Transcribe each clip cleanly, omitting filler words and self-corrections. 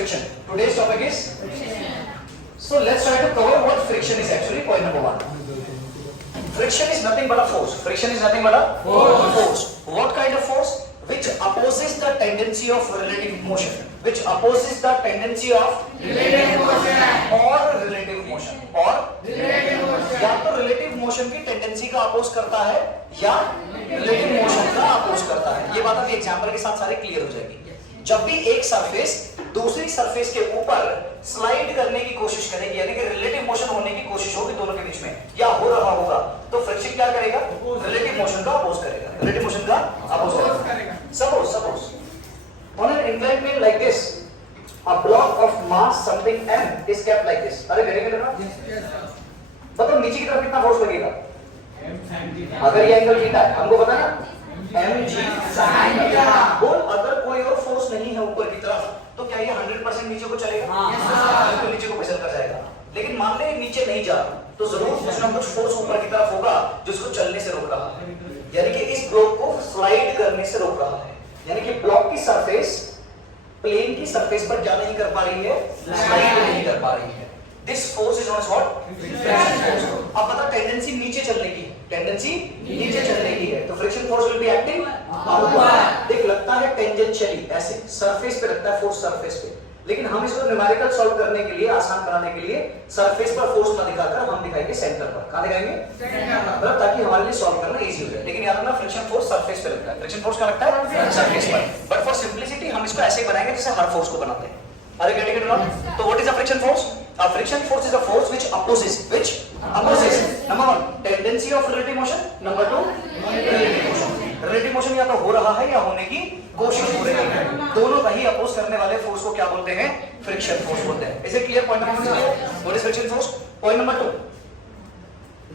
friction. Today's topic is friction. So let's try to cover what friction is actually. Point number 1. Friction is nothing but a force. Friction is nothing but a force. What kind of force? Which opposes the tendency of relative motion. Which opposes the tendency of relative motion or relative motion or relative motion या तो relative motion की tendency का oppose करता है या relative motion का oppose करता है. ये बात अभी एग्जांपल के साथ सारी क्लियर हो जाएगी. जब भी एक सरफेस दूसरी सरफेस के ऊपर स्लाइड करने की कोशिश करेगी, यानी कि रिलेटिव मोशन होने की कोशिश होगी दोनों के बीच में या हो रहा होगा, तो फ्रिक्शन क्या करेगा? रिलेटिव मोशन का अपोज करेगा. रिलेटिव मोशन का अपोज करेगा. Suppose on an inclined plane like this, a block of mass something m is kept like this. अरे करेंगे ना? बताओ नीचे की तरफ कितना फोर्स लगेगा? अगर ये एंगल थीटा है, हमको पता है mg sin थीटा. बोल अगर कोई और फोर्स नहीं है ऊपर की तरफ, तो क्या ये 100% नीचे को चलेगा? तो नीचे को फिसल कर जाएगा. लेकिन मान ले नीचे नहीं जा, तो जरूर कुछ ना कुछ फोर्स ऊपर की तरफ होगा जो इसको चलने से रोक रहा है, यानी कि इस ब्लॉक को स्लाइड करने से रोक रहा है. यानी कि ब्लॉक की सरफेस प्लेन की सरफेस पर क्या नहीं कर पा रही है? स्लाइड नहीं कर पा रही है. This force is known as what? Friction force. अब पता टेंडेंसी नीचे चलने की है, टेंडेंसी नीचे चलने की है, तो friction force will be acting upward. देख लगता है टेंजेंशियली ऐसे सरफेस पे लगता है फोर्स सरफेस पे, लेकिन हम इसको न्यूमेरिकल सॉल्व करने के लिए, आसान बनाने के लिए सरफेस पर फोर्स ना दिखाकर हम दिखाएंगे सेंटर पर. कहां दिखाएंगे? मतलब ताकि हमारे लिए सॉल्व करना इजी हो जाए. लेकिन याद रखना फ्रिक्शन फोर्स सरफेस पे लगता है. फ्रिक्शन फोर्स कहां लगता है? सरफेस पर. बट फॉर सिंपलिसिटी हम इसको ऐसे बनाएंगे जैसे हर फोर्स को बनाते हैं. Are you getting it or not? So what is a friction force? A friction force is a force which opposes number 1 tendency of relative motion, number 2 relative motion. Relative motion या तो हो रहा है या होने की कोशिश हो रही है, दोनों का ही अपोज करने वाले फोर्स को क्या बोलते हैं? फ्रिक्शन फोर्स बोलते हैं. Is it clear? Point number 1 clear? What is friction force? Point number 2.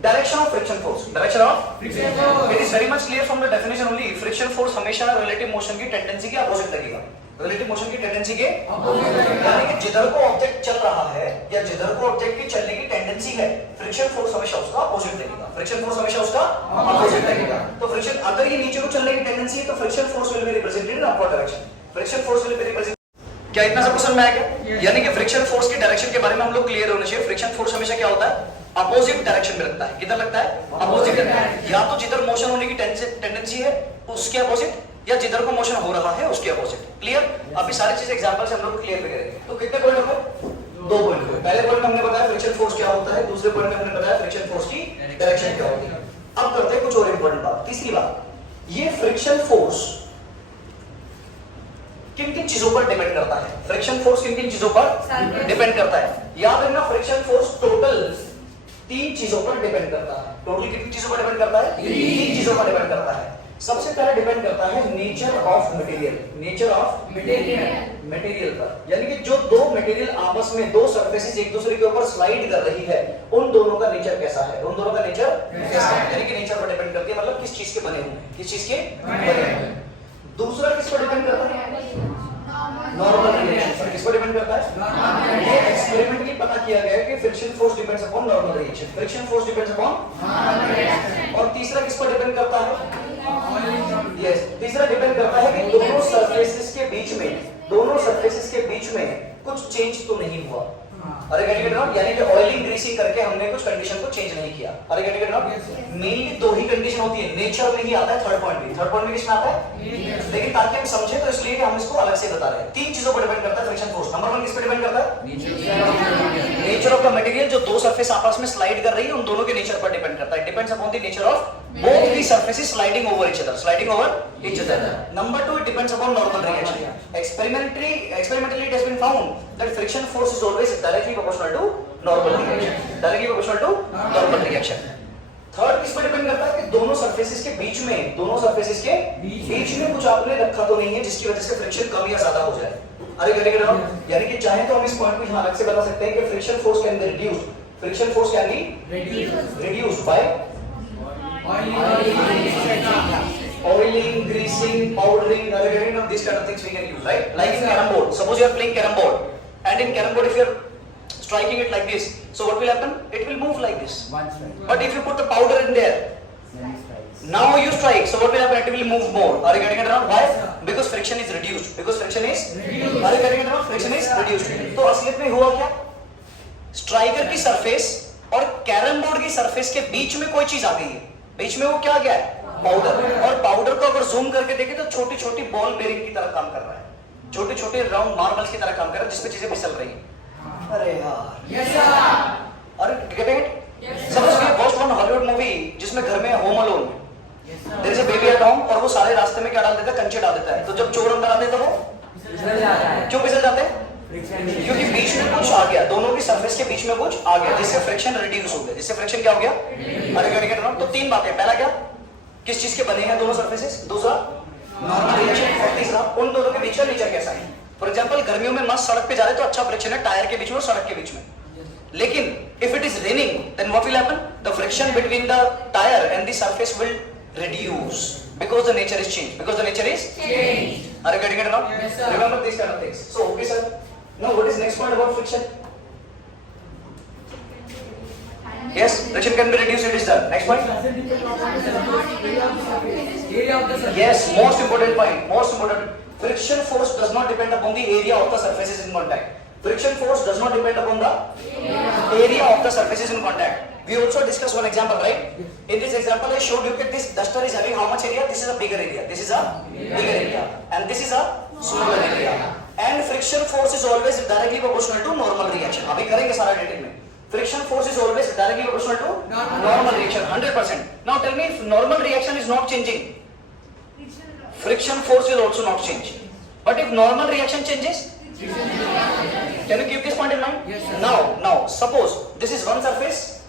Direction of friction force. Direction of friction force. It is very much clear from the definition only. Friction force हमेशा relative motion की tendency के opposite लगेगा. Relative motion की tendency के यानी कि जिधर को ऑब्जेक्ट चल रहा है या जिधर को ऑब्जेक्ट की चलने की टेंडेंसी है, फ्रिक्शन फोर्स हमेशा उसका अपोजिट लगेगा. फ्रिक्शन फोर्स हमेशा उसका अपोजिट लगेगा. तो फ्रिक्शन अगर ये नीचे को चलने की टेंडेंसी है, तो friction force will be represented in upward direction. Friction force will be represented. क्या इतना सब समझ में आ गया? यानी कि फ्रिक्शन फोर्स की डायरेक्शन के बारे में हम लोग क्लियर होने चाहिए. फ्रिक्शन फोर्स हमेशा क्या होता है? अपोजिट डायरेक्शन में लगता है. किधर लगता है? अपोजिट. या तो जिधर मोशन होने की टेंडेंसी है उसके अपोजिट, या जिधर को मोशन हो रहा है उसके अपोजिट. क्लियर? अभी सारी चीजें एग्जांपल से हम लोग क्लियर करेंगे. तो कितने पॉइंट हो गए? 2 पॉइंट हुए. पहले पॉइंट में हमने बताया फ्रिक्शन फोर्स क्या होता है, दूसरे पॉइंट में हमने बताया फ्रिक्शन फोर्स की डायरेक्शन क्या होती है. अब करते हैं कुछ और इंपॉर्टेंट बात. तीसरी बात, ये फ्रिक्शन फोर्स किन किन चीजों पर डिपेंड करता है? फ्रिक्शन फोर्स किन किन चीजों पर डिपेंड करता है? याद रखना फ्रिक्शन फोर्स टोटल 3 चीजों पर डिपेंड करता है. टोटल कितनी चीजों पर डिपेंड करता है? 3 चीजों पर डिपेंड करता है. सबसे पहले डिपेंड करता है nature of material. Nature of material पर, यानी कि जो दो मटेरियल आपस में, दो सरफेसेस एक दूसरे के ऊपर स्लाइड कर रही है, उन दोनों का नेचर कैसा है? उन दोनों का नेचर कैसा है? यानी कि नेचर पर डिपेंड करती है, मतलब किस चीज के बने हुए, किस चीज के बने हुए. दूसरा किस पर डिपेंड करता है? नॉर्मल रिएक्शन पर. किस पर डिपेंड करता है? ये एक्सपेरिमेंटली पता किया गया है कि friction force depends upon normal reaction. Friction force depends upon normal reaction. और तीसरा किस पर डिपेंड करता है? यस, तीसरा डिपेंड करता है कि दोनों सरफेसेस के बीच में कुछ चेंज तो नहीं हुआ. अरे गेट इट नॉट? यानी कि ऑयलिंग ग्रीसिंग करके हमने कुछ कंडीशन को चेंज नहीं किया. अरे get it not? Mainly 2 he condition होती है. नेचर में ही आता है थर्ड पॉइंट भी. थर्ड पॉइंट में किसमें आता है? लेकिन ताकि हम समझे तो इसलिए हम इसको अलग से बता रहे हैं. 3 चीजों पर डिपेंड करता है फ्रिक्शन फोर्स. नंबर 1 किस पर डिपेंड करता है? Nature of the material. जो दो सरफेस आपस में स्लाइड कर रही है, उन दोनों के नेचर पर डिपेंड करता है. Depends upon the nature of both the surfaces sliding over each other. Number 2, it depends upon normal reaction. Experimentally it has been found that friction force is always directly proportional to normal reaction. Third किस पर depend करता है? कि दोनों surfaces के बीच में कुछ आपने रखा तो नहीं है जिसकी वजह से फ्रिक्शन कम या ज्यादा हो जाए. अरे गेट इट नॉट? यानी कि चाहे तो हम इस पॉइंट को यहां अलग से बता सकते हैं कि friction force can be reduced. Friction force can be reduced by oiling, greasing, powdering, these kind of things we can use, right? Like in carom board. Suppose you are playing carom board, and in carom board, if you are striking it like this, so what will happen? It will move like this. But if you put the powder in there, Now you strike, so what will happen? It will move more. Are you getting it around? Why? Because friction is reduced. Because friction is reduced. Are you getting it around? Friction is reduced. तो असलियत में हुआ क्या? Striker की surface और carrom board की surface के बीच में कोई चीज आ गई है. बीच में वो क्या गया है? पाउडर. और पाउडर को अगर जूम करके देखें तो छोटी छोटी बॉल बेरिंग की तरह काम कर रहा है. छोटे छोटे राउंड मार्बल्स की तरह काम कर रहा है जिसपे चीजें फिसल रही हैं. अरे यार. Yes sir. Are you getting it? Suppose we watched one Hollywood movie जिसमें घर में home alone there is a baby at home और वो सारे रास्ते में क्या डाल देता है? कंचे डाल देता है. तो जब चोर अंदर आते हैं तो वो फिसल जाता है. क्यों फिसल जाते हैं? क्योंकि बीच में कुछ आ गया. दोनों की सरफेस के बीच में कुछ आ गया जिससे फ्रिक्शन रिड्यूस हो गया. जिससे फ्रिक्शन क्या हो गया? अरे क्या कहना. तो तीन बातें. पहला क्या? किस चीज के बने हैं दोनों सरफेसेस. दूसरा नॉर्मल रिएक्शन. और तीसरा उन दोनों के बीच का नेचर कैसा है. फॉर एग्जांपल गर्मियों में मस्त सड़क पे जा रहे तो अच्छा फ्रिक्शन है टायर के बीच में और सड़क के बीच में. लेकिन if it is raining then what will happen? The friction between the tire and the surface will reduce because the nature is changed. Because the nature is changed. Are you getting it now? Yes, sir. Remember these kind of things. So okay sir. Now what is next point about friction? Yes, friction can be reduced. It is done. Next point. Yes, most important point. Most important. Friction force does not depend upon the area of the surfaces in contact. Friction force does not depend upon the area of the surfaces in contact. We also discussed one example, right? In this example, I showed you that this duster is having how much area? This is a bigger area. This is a bigger area, and this is a smaller area. And friction force is always directly proportional to normal reaction. अभी करेंगे सारा detail में. Friction force is always directly proportional to normal reaction, 100%. Now tell me, if normal reaction is not changing, friction force will also not change. But if normal reaction changes, can you keep this point in mind? Yes, sir. Now, suppose this is one surface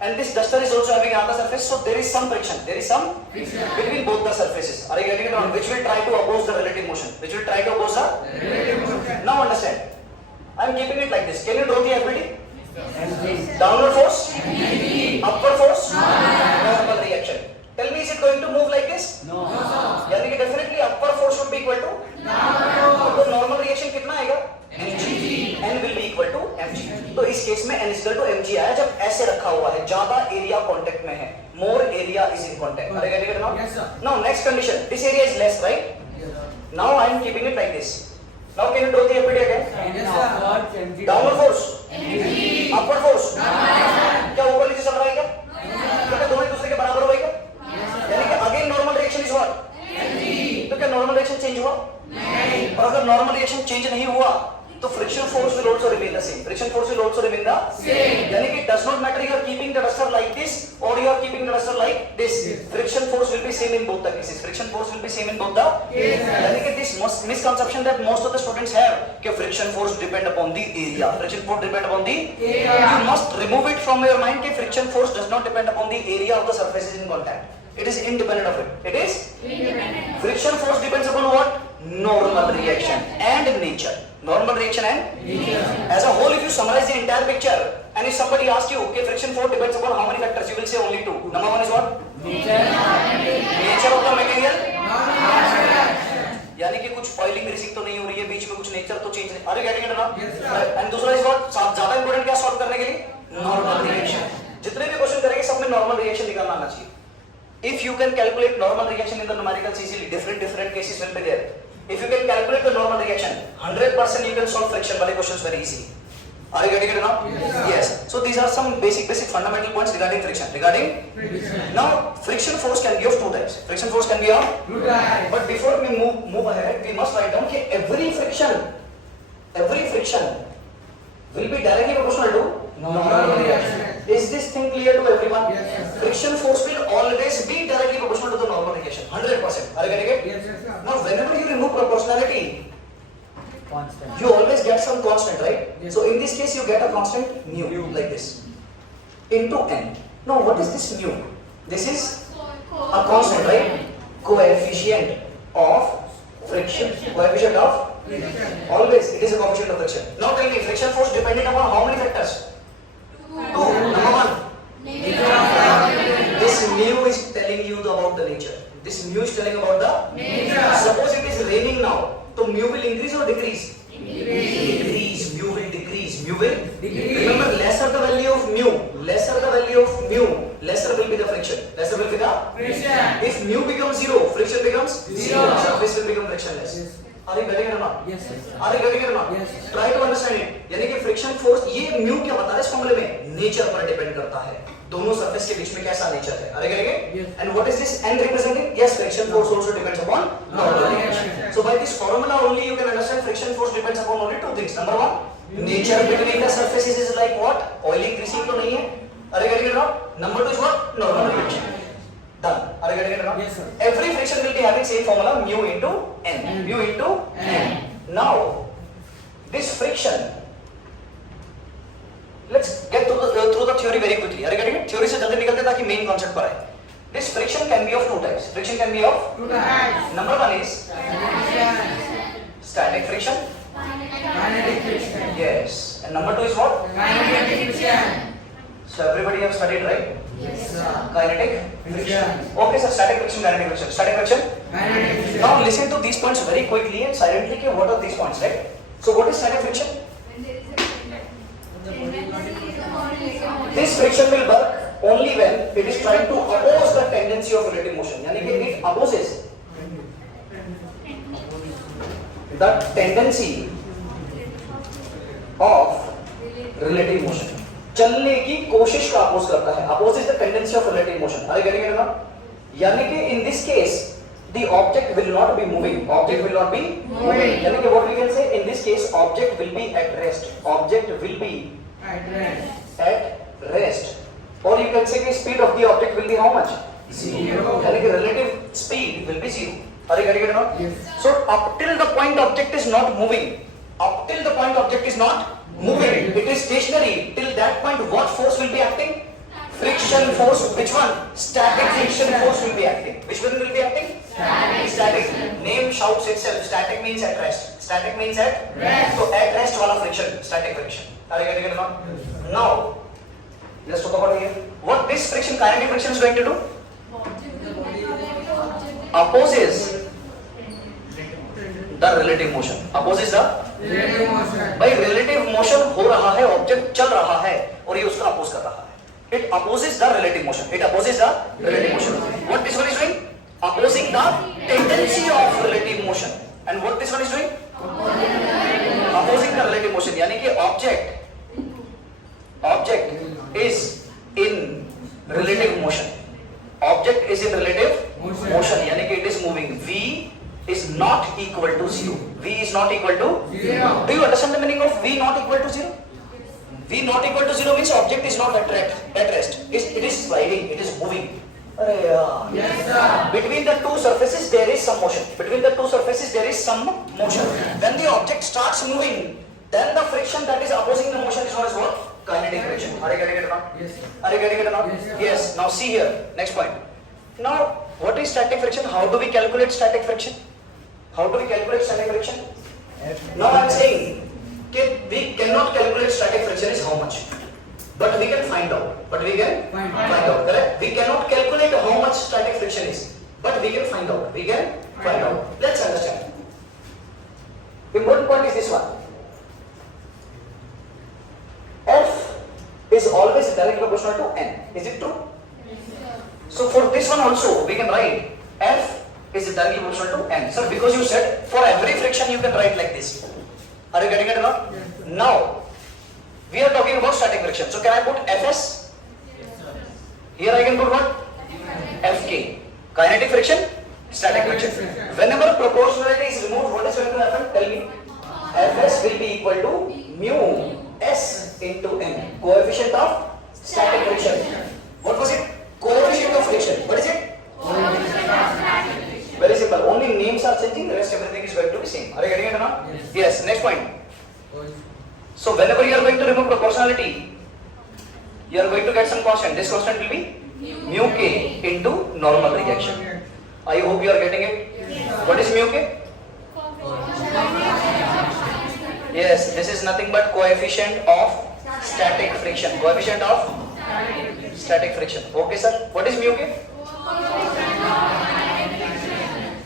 and this duster is also having another surface, so there is some friction. There is some between both the surfaces. Are you getting it on? Which will try to oppose the relative motion. Which will try to oppose the relative motion. Now understand. I am keeping it like this. Can you draw the FBT? Downward force, upward force, normal reaction. Tell me, is it going to move like this? No. यानी कि definitely upward force should be equal to तो normal reaction कितना आएगा? mg. n will be equal to mg. तो इस case में n is equal to mg आया जब ऐसे रखा हुआ है. ज्यादा एरिया कांटेक्ट में है. More area is in contact. Are you getting it now? Yes, sir. Now next condition. This area is less, right? Yes, sir. Now I am keeping it like this. Now can you draw the FBT again? Yes, sir. Downward force, upward force. क्या ऊपर नीचे चल रहा है क्या? क्या दोनों एक दूसरे के बराबर होएगा? यानी कि again normal reaction is what? तो क्या नॉर्मल रिएक्शन चेंज हुआ? नहीं. और अगर नॉर्मल रिएक्शन चेंज नहीं हुआ तो friction force will also remain the same. Friction force will also remain the same. यानी कि does not matter you are keeping the duster like this और you are keeping the duster like this. Friction force will be same in both the cases. Friction force will be same in both the cases. यानी कि this misconception that most of the students have कि friction force depend upon the area. Friction force depend upon the area. You must remove it from your mind कि friction force does not depend upon the area of the surfaces in contact. It is independent of it. It is independent. Friction force depends upon what? Normal reaction and nature. Normal reaction and nature. As a whole, if you summarize the entire picture, and if somebody asks you, okay, friction force depends upon how many factors, you will say only two. Number one is what? Nature. Nature of the material. यानी कि कुछ oiling greasing तो नहीं हो रही है, बीच में कुछ नेचर तो चेंज नहीं. Are you getting it now? Yes, sir. And दूसरा इस बात ज्यादा इंपॉर्टेंट क्या सॉल्व करने के लिए? Normal reaction. जितने भी क्वेश्चन करेंगे सब में नॉर्मल रिएक्शन निकालना आना चाहिए. If you can calculate normal reaction in the numericals easily, different cases will be there. If you can calculate the normal reaction, 100% you can solve friction wale questions very easily. Are you getting it now? Yes. So these are some basic fundamental points regarding friction. Now friction force can be of two types. Friction force can be of two types. But before we move ahead, we must write down that every friction will be directly proportional to normal reaction. Is this thing clear to everyone? Yes, sir. Friction force will always be directly proportional to the normal reaction. 100%. Are you getting it? Yes, sir. Now, whenever you remove proportionality, you always get some constant, right? Yes. So in this case, you get a constant mu like this into n. Now, what is this mu? This is a constant, right? Coefficient of friction. Coefficient of friction. Always, it is a coefficient of friction. Now, tell me, friction force depending upon how many factors? Two. Number one. This mu is telling you about the nature. This mu is telling about the nature. Suppose it is raining now, so mu will increase or decrease? Decrease. Mu will decrease. Mu will decrease. Remember, lesser the value of mu, lesser will be the friction. Lesser will be the friction. Are you getting it or not? Yes, sir. Are you getting it or not? Yes, sir. Try to understand it. यानी कि friction force, ये mu क्या बता रहा है इस फॉर्मूले में? नेचर पर डिपेंड करता है, दोनों सरफेस के बीच में कैसा नेचर है. Are you getting it? Yes. And what is this n representing? Yes, friction force also depends upon normal reaction. So by this formula only you can understand friction force depends upon only two things. Number one, nature between the surfaces is like what? Oiling, greasing तो नहीं है. Are you getting it or not? Number two is what? Normal reaction. Done. Are you getting it or not? Yes, sir. Every friction will be having same formula, mu into n. Mu into n. Now, this friction, let's get through the theory very quickly. Are you getting it? Theory से जल्दी निकलते हैं ताकि main concept पर आए. This friction can be of two types. Friction can be of Two types. number one is static friction. Kinetic friction. Yes. And number two is what? Kinetic friction. So everybody have studied, right? Yes, sir. Kinetic friction. Friction. Okay, sir. Static friction, kinetic friction. Static friction. Kinetic friction. Now listen to these points very quickly and silently. कि what are these points, right? So what is static friction? This friction will work only when it is trying to oppose the tendency of relative motion. यानी कि it opposes the tendency of relative motion. चलने की कोशिश का oppose करता है. Opposes the tendency of relative motion. Are you getting it or not? यानी कि in this case the object will not be moving. Object will not be moving. यानी कि what we can say in this case object will be at rest. Object will be Address. at rest. Or you can say the speed of the object will be how much? Zero. यानी कि relative speed will be zero. Are you getting it or not? Yes. So up till the point object is not moving. Up till the point object is not moving. It is stationary. Till that point what force will be acting? Friction force. Which one? Static friction force will be acting. Which one will be acting? Static. Name shouts itself. Static means at rest. Static means at Rest. So at rest wala friction. Static friction. Are you getting it or not? Now let's talk about here. What this friction, kinetic friction is going to do? Opposes the relative motion. Opposes the Relative motion. भाई relative motion हो रहा है, object चल रहा है और ये उसका अपोज कर रहा है. It opposes the relative motion. It opposes the relative motion. What this one is doing? Opposing the tendency of relative motion. And what this one is doing? Opposing the relative motion. यानी कि object is in relative motion. Object is in relative motion. यानी कि it is moving. V is not equal to 0. V is not equal to 0. Do you understand the meaning of V not equal to 0? V not equal to 0 means object is not at rest. It is sliding. It is moving. अरे यार. Yes, sir. Between the two surfaces there is some motion. Between the two surfaces there is some motion. When the object starts moving, then the friction that is opposing the motion is known as what? Kinetic friction. Are you getting it or not? Yes, sir. Are you getting it or not? Yes, sir. Yes. Now see here. Next point. Now what is static friction? How do we calculate static friction? How do we calculate static friction? Now I am saying that we cannot calculate static friction is how much, but we can find out. But we can Find out. Correct? We cannot calculate how much static friction is, but we can find out. We can find out. Let's understand. Important point is this one. F is always directly proportional to n. Is it true? So for this one also we can write F is directly proportional to n. Sir, because you said for every friction you can write like this. Are you getting it or not? Yes, sir. Now we are talking about static friction. So can I put Fs? Here I can put what? Fk. Kinetic friction, static friction. Whenever proportionality is removed, what is going to happen? Tell me. Fs will be equal to mu s into n. Coefficient of static friction. What was it? Coefficient of friction. What is it? Very simple. Only names are changing. The rest everything is going to be same. Are you getting it or not? Yes. Next point. So whenever you are going to remove proportionality, you are going to get some constant. This constant will be mu k into normal reaction. I hope you are getting it. What is mu k? Yes, this is nothing but coefficient of static friction. Coefficient of static friction. Okay, sir. What is mu k?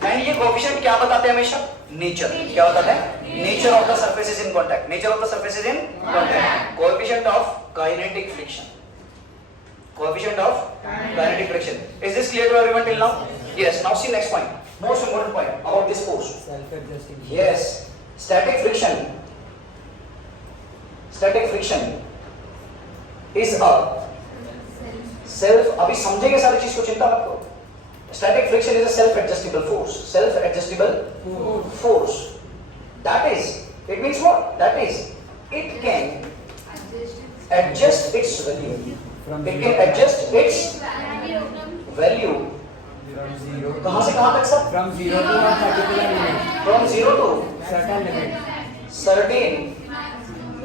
And ये coefficient क्या बताते हैं हमेशा? Nature. क्या बताते हैं? Nature of the surface is in contact. Nature of the surface is in contact. Coefficient of kinetic friction. Coefficient of kinetic friction. Is this clear to everyone till now? Yes. Now see next point. Most important point about this force. Self-adjusting. Yes, static friction. Static friction is a self. अभी समझेंगे सारी चीज को, चिंता मत करो. Static friction is a self-adjustable force. Self-adjustable force. That is, it means what? That is, it can adjust its value. It can adjust its value. From zero. कहाँ से कहाँ तक sir? From zero to a particular limit. From 0 to Certain limit. certain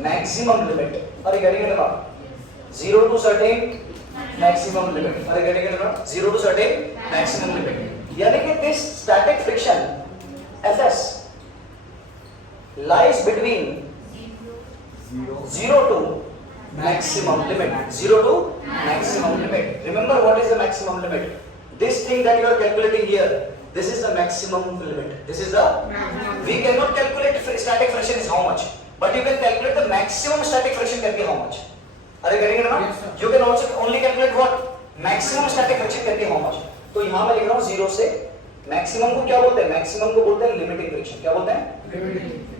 maximum limit. Are you getting it now? 0 to certain maximum limit. Are you getting it now? 0 to certain maximum limit. यानी कि this static friction Fs lies between 0 to maximum limit. 0 to maximum limit. Remember what is the maximum limit? This thing that you are calculating here, this is the maximum limit. This is the, we cannot calculate static friction is how much, but you can calculate the maximum static friction can be how much. Are you getting it now? Yes, sir. You can also only calculate what? Maximum static friction can be how much. तो यहाँ मैं लिख रहा हूँ 0 से maximum को क्या बोलते हैं? Maximum को बोलते हैं limiting friction. क्या बोलते हैं?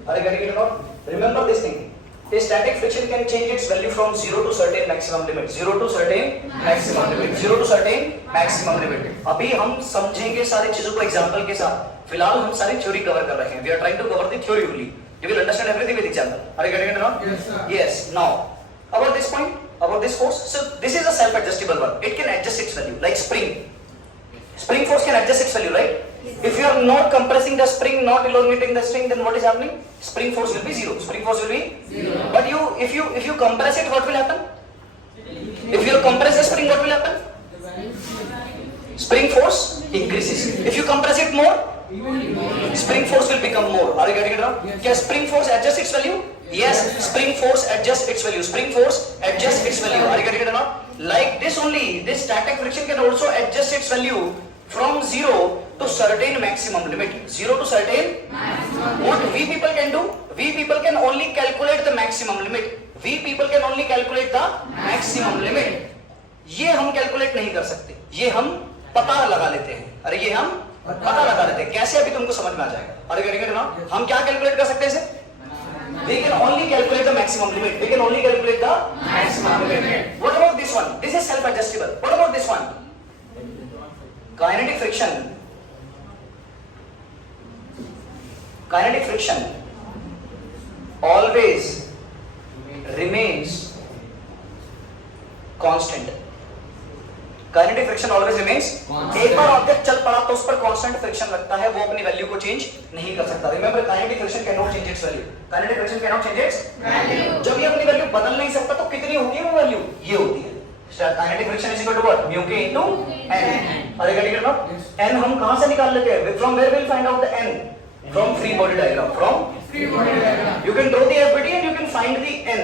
Are you getting it now? Remember this thing. A static friction can change its value from 0 to certain maximum limit. 0 to certain maximum limit. 0 to certain maximum limit. अभी हम समझेंगे सारी चीजों को एग्जांपल के साथ. फिलहाल हम सारी थ्योरी कवर कर रहे हैं. We are trying to cover the theory only. You will understand everything with example. Are you getting it now? Yes, sir. Yes. Now, about this point, about this force. So this is a self-adjustable one. It can adjust its value, like spring. Spring force can adjust its value, right? If you are not compressing the spring, not elongating the string, then what is happening? Spring force will be 0. Spring force will be 0. But if you compress it, what will happen? If you compress the spring, what will happen? Spring force increases. If you compress it more, spring force will become more. Are you getting it now? Can spring force adjust its value? Yes, spring force adjusts its value. Spring force adjusts its value. Are you getting it now? Like this only, this static friction can also adjust its value from 0 to certain maximum limit. 0 to certain what we people can do? We people can only calculate the maximum limit. We people can only calculate the maximum limit. ये हम calculate नहीं कर सकते, ये हम पता लगा लेते हैं. अरे ये हम पता लगा लेते हैं. कैसे अभी तुमको समझ में आ जाएगा. अरे करेंगे ना, हम क्या कैलकुलेट कर सकते हैं इसे? We can only calculate the maximum limit. We can only calculate the maximum limit. What about this one? This is self-adjustable. What about this one? Kinetic friction. Kinetic friction always remains constant. Kinetic friction always remains. एक बार object चल पड़ा तो उस पर constant friction लगता है, वो अपनी वैल्यू को चेंज नहीं कर सकता. Remember, kinetic friction can not change it's value. Kinetic friction can not change it's value. जब ये अपनी वैल्यू बदल नहीं सकता तो कितनी होती है वो वैल्यू? ये होती है. Kinetic friction is equal to what? Mu K into n. अरे गेट इट नाउ? n हम कहां से निकाल लेते हैं? From where will find out the n? From free body diagram. From Free body diagram. you can draw the FBD and you can find the n.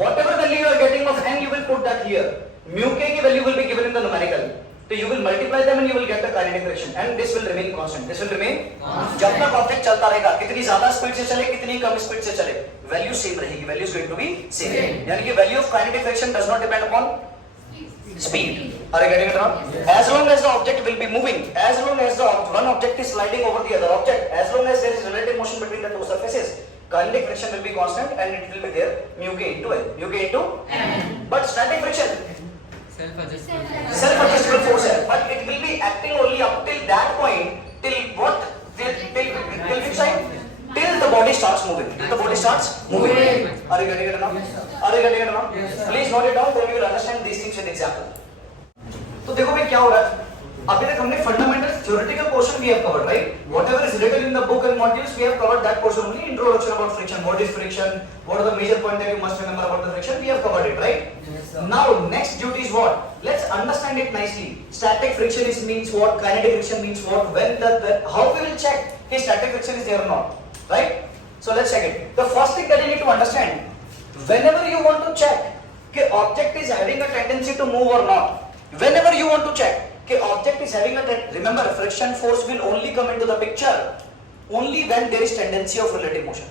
Whatever value you are getting of n, you will put that here. Mu k की value will be given in the numerical. So you will multiply them and you will get the kinetic friction, and this will remain constant. This will remain जब तक object चलता रहेगा, कितनी ज्यादा speed से चले, कितनी कम स्पीड से चले, वैल्यू सेम रहेगी. Value is going to be same. यानी कि value of kinetic friction does not depend upon speed. Are you getting it now? As long as the object will be moving, as long as the one object is sliding over the other object, as long as there is relative motion between the two surfaces, kinetic friction will be constant and it will be there mu k into n. Mu k into n. But static friction, self-adjustable force है, but it will be acting only up till that point. Till what? Till which time? Till the body starts moving. Till the body starts moving. Are you getting it now? Are you getting it now? Please note it down. Then you will understand these things with example. तो देखो भाई क्या हो रहा है. अभी तक हमने fundamental theoretical portion we have covered, right? Whatever is written in the book and modules we have covered that portion only. Introduction about friction, what is friction, what are the major point that you must remember about the friction, we have covered it, right? Now next duty is what? Let's understand it nicely. Static friction is means what? Kinetic friction means what? When how we will check if static friction is there or not, right? So let's check it. The first thing that you need to understand, whenever you want to check कि object is having a tendency to move or not, whenever you want to check कि object is having a remember friction force will only come into the picture only when there is tendency of relative motion.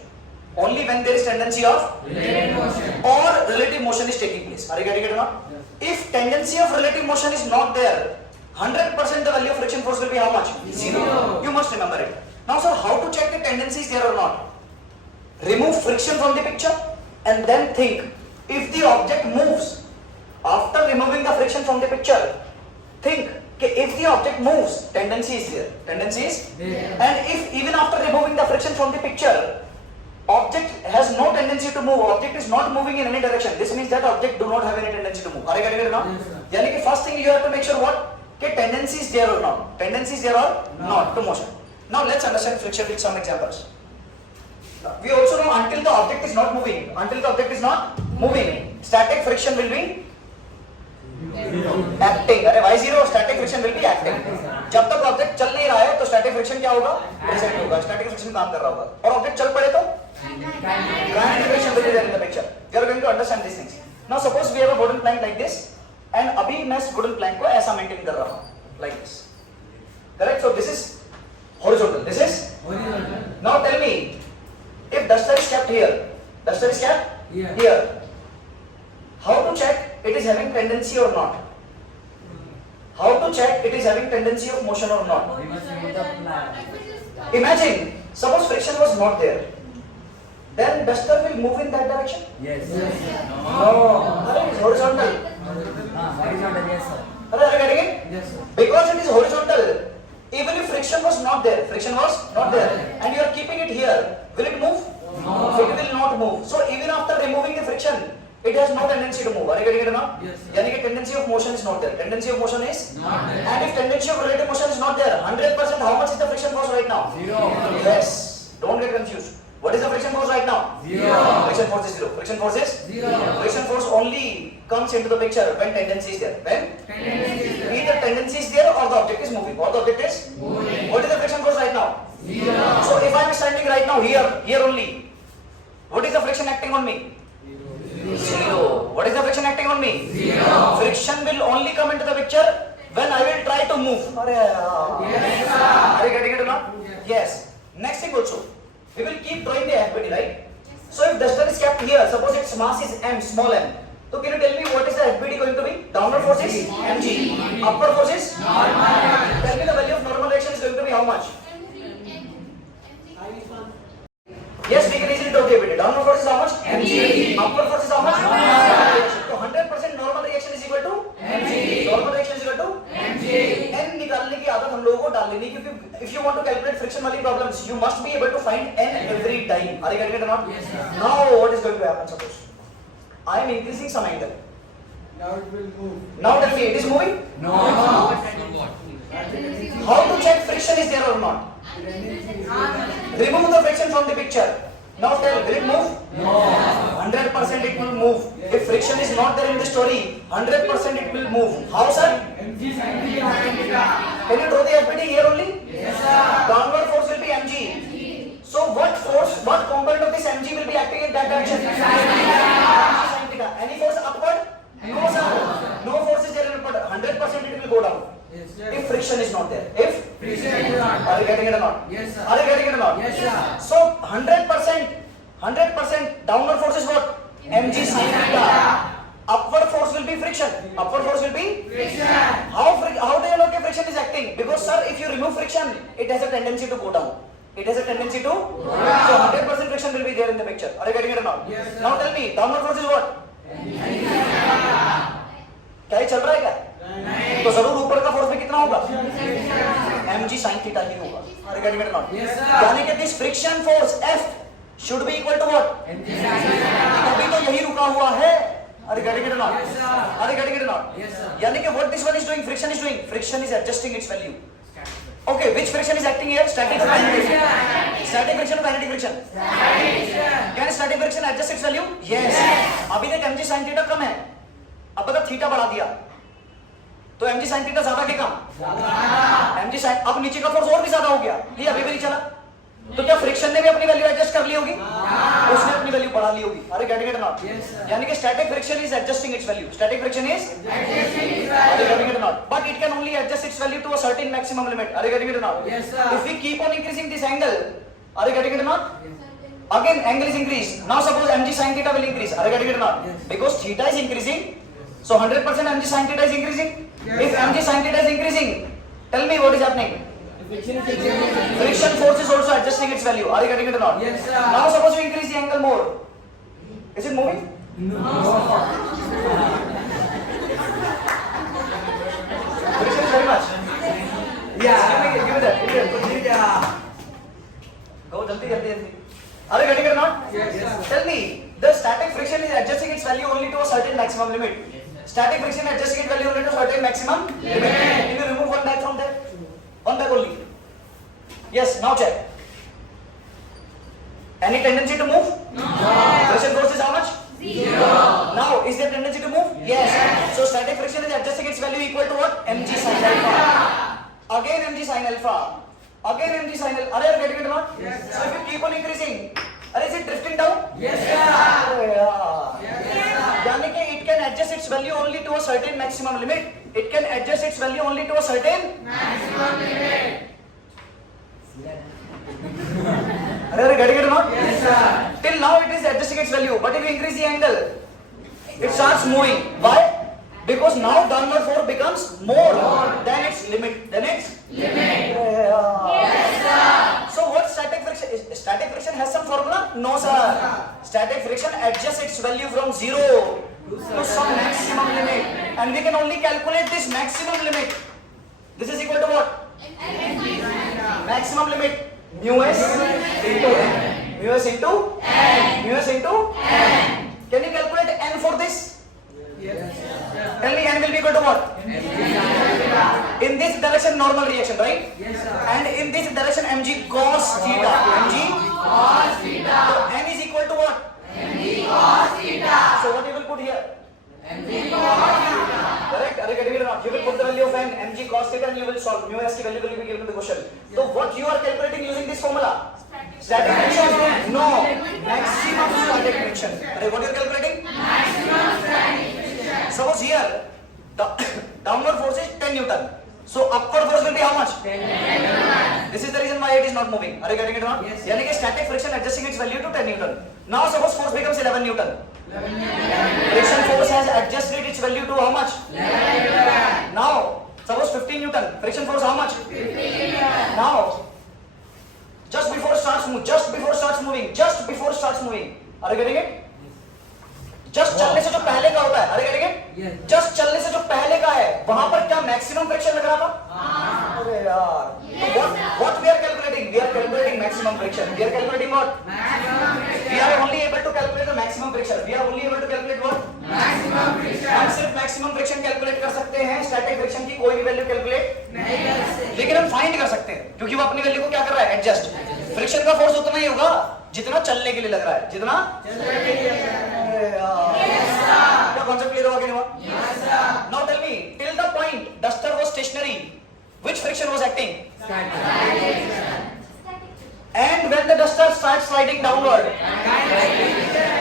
Only when there is tendency of Relative motion. or relative motion is taking place. Are you getting it or not? If tendency of relative motion is not there, 100% the value of friction force will be how much? 0. You must remember it. Now sir, how to check the tendency is there or not? Remove friction from the picture and then think if the object moves after removing the friction from the picture. Think if the object moves, tendency is there. Tendency is there. And if even after removing the friction from the picture, object has no tendency to move, object is not moving in any direction, this means that object do not have any tendency to move. Are you getting it now? Yani ki first thing you have to make sure what? Ke tendency is there or not? Tendency is there or not to motion. Now let's understand friction with some examples. We also know until the object is not moving, static friction will be acting. अरे why zero? Static friction will be acting. जब तक object चल नहीं रहा है तो static friction क्या होगा? प्रेजेंट होगा. स्टैटिक फ्रिक्शन काम कर रहा होगा. और ऑब्जेक्ट चल पड़े तो kinetic friction will be there in the picture. We are going to understand these things. Now suppose we have a wooden plank like this, and अभी मैं इस wooden plank को ऐसा मेंटेन कर रहा हूँ, like this. Correct? So this is horizontal. This is horizontal. Now tell me, if duster is kept here, duster is kept here. How to check it is having tendency or not? How to check it is having tendency of motion or not? We must remove the plank. Imagine, suppose friction was not there, then duster will move in that direction? Yes. No. It is horizontal. Horizontal, yes sir. Are you getting it? Yes sir. Because it is horizontal, even if friction was not there, and you are keeping it here, will it move? No. It will not move. So even after removing the friction, it has no tendency to move. Are you getting it now? Yes. Yani ki tendency of motion is not there. Tendency of motion is Not there. And if tendency of relative motion is not there, 100%, how much is the friction force right now? 0. Yes. Don't get confused. What is the friction force right now? 0. Friction force is 0. Friction force is 0. Friction force only comes into the picture when tendency is there. When Tendency is there. either tendency is there or the object is moving. Or the object is Moving. What is the friction force right now? 0. So if I am standing right now here only, what is the friction acting on me? 0. What is the friction acting on me? 0. Friction will only come into the picture when I will try to move. Yes sir. Are you getting it or not? Yes. Next thing also, we will keep drawing the FBD, right? So if duster is kept here, suppose its mass is m, small m. So can you tell me what is the FBD going to be? Downward force is mg. Upward force is normal. Tell me the value of normal reaction is going to be how much? Yes, we can easily draw the FBD. Downward force is how much? mg. Upward force is how much? So 100% normal reaction is equal to mg. Normal reaction is equal to mg. n निकालने की आदत हम लोगों को डाल लेनी, क्योंकि if you want to calculate friction वाली problems, you must be able to find n every time. Are you getting it or not? Yes sir. Now what is going to happen? Suppose I am increasing some angle. Now it will move. Now tell me, it is moving. No. How to check friction is there or not? Remove the friction from the picture. Now tell, will it move? No. 100% it will move. If friction is not there in the story, 100% it will move. How, sir? mg sin theta sin theta. Can you draw the FBD here only? Yes sir. Downward force will be mg. So what force, what component of this mg will be acting in that direction? Mg sin theta. Any force upward? No, sir. No force is there in upward. 100% it will go down. Yes sir. If friction is not there. If Friction is not. Are you getting it or not? Yes sir. Are you getting it or not? Yes sir. So 100% downward force is what? Mg sin theta. Upward force will be friction. Upward force will be Friction. how do you know that friction is acting? Because sir, if you remove friction, it has a tendency to go down. It has a tendency to so 100% friction will be there in the picture. Are you getting it or not? Yes, sir. Now tell me, downward force is what? क्या ये चल रहा है क्या? नहीं. तो जरूर ऊपर का फोर्स भी कितना होगा? mg sin theta ही होगा. Are you getting it or not? Yes, sir. यानी कि this friction force F should be equal to what? mg sin theta. अभी तो यही रुका हुआ है. Are you getting it or not? Yes, sir. Are you getting it or not? Yes, sir. यानी कि what this one is doing, friction is doing. Friction is adjusting its value. Okay, which friction is acting here? Static or kinetic friction? Static friction or kinetic friction? Can static friction adjust its value? Yes. अभी तक mg sin theta कम है. अब अगर theta बढ़ा दिया तो mg sin theta ज्यादा के कम? mg sin अब नीचे का फोर्स और भी ज्यादा हो गया. ये अभी भी नहीं चला. तो क्या फ्रिक्शन ने भी अपनी वैल्यू एडजस्ट कर ली होगी? उसने अपनी वैल्यू बढ़ा ली होगी. अरे गेटिंग इट नॉट? यानी कि static friction is adjusting its value. Static friction is are getting it not? But it can only adjust its value to a certain maximum limit. Are getting it not? Yes, sir. If we keep on increasing this angle, are getting it not? Again angle is increased. Now suppose mg sin theta will increase. Are you getting it or not? Yes. Because theta is increasing, So 100% mg sin theta is increasing. If mg sin theta is increasing, tell me what is happening. Friction force is also adjusting its value. Are you getting it or not? Yes, sir. Now suppose you increase the angle more. Is it moving? Friction is very much. Yeah. Give me that. Go jaldi. Are you getting it or not? Yes, sir. Tell me, the static friction is adjusting its value only to a certain maximum limit. Static friction is adjusting its value only to a certain maximum limit. Can you remove one bag from there? One bag only. Yes, now check. Any tendency to move? No. Friction force is how much? 0. Now, is there tendency to move? Yes. So static friction is adjusting its value equal to what? Mg sin alpha. Again mg sin alpha. Again mg sin alpha. Are you getting it or not? Yes, sir. So if you keep on increasing, is it drifting down? Yes, sir. यानी कि it can adjust its value only to a certain maximum limit. It can adjust its value only to a certain Maximum limit. Are you getting it or not? Yes, sir. Till now it is adjusting its value, but if you increase the angle, it starts moving. Why? Because now downward force becomes more than its limit. Then its Limit. Yes, sir. So what static friction is? Static friction has some formula? No, sir. Static friction adjusts its value from 0 to some maximum limit, and we can only calculate this maximum limit. This is equal to what? Maximum limit. Mu s into n. Mu s into n. Mu s into n. Can you calculate n for this? Yes. Tell me n will be equal to what? In this direction normal reaction, right? Yes, sir. And in this direction mg cos theta. Mg Cos theta. So n is equal to what? Mg cos theta. So what you will put here? Mg cos theta. Correct? Are you getting it or not? You will put the value of n, mg cos theta, and you will solve. Mu s की value will be given to the question. So what you are calculating using this formula? Static friction? No. Maximum static friction. What you are calculating? Maximum static friction. Suppose here, the downward force is 10 Newton. So upward force will be how much? 10 Newton. This is the reason why it is not moving. Are you getting it or not? Yes. यानी कि static friction adjusting its value to 10 Newton. Now suppose force becomes 11 Newton. Friction force has adjusted its value to how much? 11 Newton. Now suppose 15 Newton. Friction force how much? 15 Newton. Now just before starts moving. Are you getting it? Just चलने से जो पहले का होता है, अरे करेंगे? Yes. Just चलने से जो पहले का है, वहां पर क्या मैक्सिमम फ्रिक्शन लग रहा था? अरे यार, what we are calculating? We are calculating maximum friction. We are calculating what? Maximum friction. We are only able to calculate the maximum friction. We are only able to calculate what? Maximum friction. हम सिर्फ maximum friction calculate कर सकते हैं, static friction की कोई भी value calculate नहीं कर सकते. लेकिन हम फाइंड कर सकते हैं, क्योंकि वो अपनी वैल्यू को क्या कर रहा है? एडजस्ट. फ्रिक्शन का फोर्स उतना ही होगा जितना चलने के लिए लग रहा है, जितना चलने के लिए. क्या कॉन्सेप्ट क्लियर हुआ कि नहीं हुआ? Yes, sir. Now tell me, till the point duster was stationary, which friction was acting? And when the duster starts sliding downward,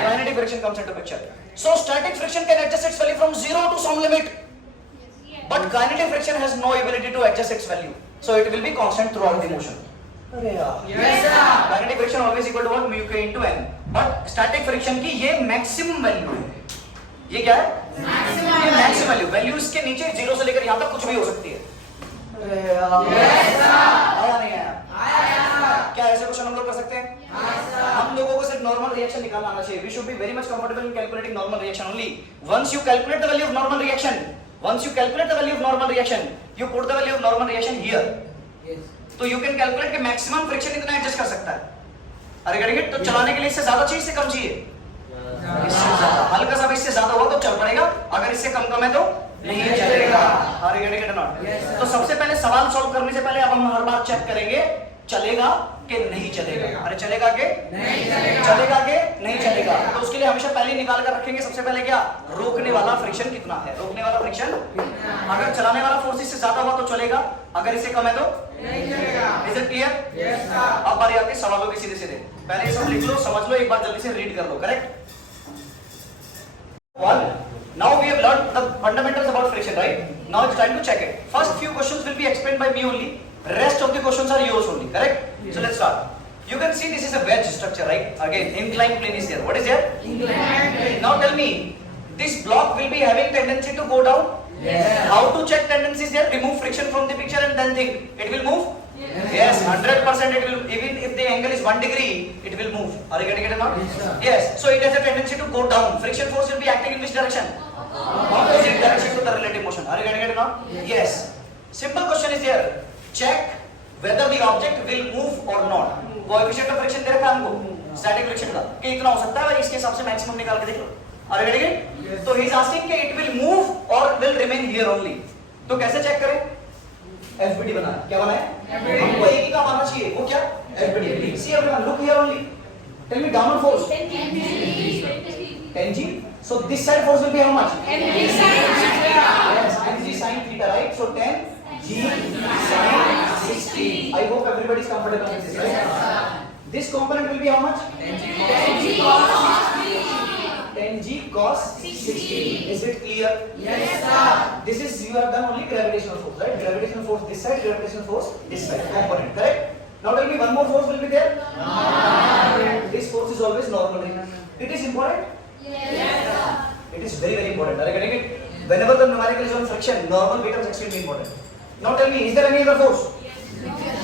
kinetic friction comes into picture. So static friction can adjust its value from 0 to some limit, but kinetic friction has no ability to adjust its value, so it will be constant throughout the motion. Yes, sir. Kinetic friction always equal to what? Mu k into n. But static friction की ये maximum value है. ये क्या है? Maximum. ये maximum value. Value इसके नीचे 0 से लेकर यहाँ तक कुछ भी हो सकती है. Yes, sir. आया नहीं आया? आया. क्या ऐसे क्वेश्चन हम लोग कर सकते हैं? Yes, sir. हम लोगों को सिर्फ नॉर्मल रिएक्शन निकालना आना चाहिए. We should be very much comfortable in calculating normal reaction only. Once you calculate the value of normal reaction, you put the value of normal reaction here. Yes. तो you can calculate कि maximum friction इतना adjust कर सकता है. अरे करेंगे तो चलाने के लिए इससे ज्यादा चाहिए, इससे कम चाहिए? इससे ज्यादा. हल्का सा भी इससे ज्यादा हुआ तो चल पड़ेगा, अगर इससे कम है तो नहीं चलेगा. अरे get it not? Yes, sir. तो सबसे पहले सवाल सॉल्व करने से पहले अब हम हर बार चेक करेंगे चलेगा कि नहीं चलेगा. अरे चलेगा कि नहीं चलेगा. चलेगा कि नहीं चलेगा. तो उसके लिए हमेशा पहले निकाल कर रखेंगे सबसे पहले क्या? रोकने वाला फ्रिक्शन कितना है. रोकने वाला फ्रिक्शन अगर चलाने वाला फोर्स इससे ज्यादा हुआ तो चलेगा, अगर इससे कम है तो नहीं चलेगा. Is it clear? Yes, sir. अब बारी आती है सवालों की सीधे सीधे. पहले ये सब लिख लो, समझ लो, एक बार जल्दी से रीड कर लो. Correct? One. Now we have learned the fundamentals about friction, right? Now it's time to check it. First few questions will be explained by me only. Rest of the questions are yours only. Correct? Yes. So let's start. You can see this is a wedge structure, right? Again, inclined plane is there. What is there? Inclined plane. Now tell me, this block will be having tendency to go down. Yes. How to check tendencies there? Remove friction from the picture and then think. It will move? Yes, 100% it will. Even if the angle is 1 degree, it will move. Are you getting it or not? Yes, sir. Yes. So it has a tendency to go down. Friction force will be acting in which direction? Opposite direction to the relative motion. Are you getting it or not? Yes. Simple question is here. Check whether the object will move or not. Coefficient of friction दे रखा है हमको. Static friction का. कि इतना हो सकता है और इसके हिसाब से maximum निकाल के देख लो. Are you getting it? Yes. तो he is asking कि it will move or will remain here only. तो कैसे चेक करें? FBD बना है. क्या बना है? FBD. हमको एक ही काम आना चाहिए. वो क्या? FBD. See everyone, look here only. Tell me downward force. 10 G. So this side force will be how much? Yes, mg sin theta, right? So 10 G sin 60. I hope everybody is comfortable with this, right? This component will be how much? 10 G cos 60. Is it clear? Yes, sir. This is you have done only gravitational force, right? Gravitational force this side, gravitational force this side. Component, correct? Now tell me one more force will be there? This force is always normally. It is important? It is very important. Are you getting it? Whenever the numerical is on friction, normal becomes extremely important. Now tell me, is there any other force?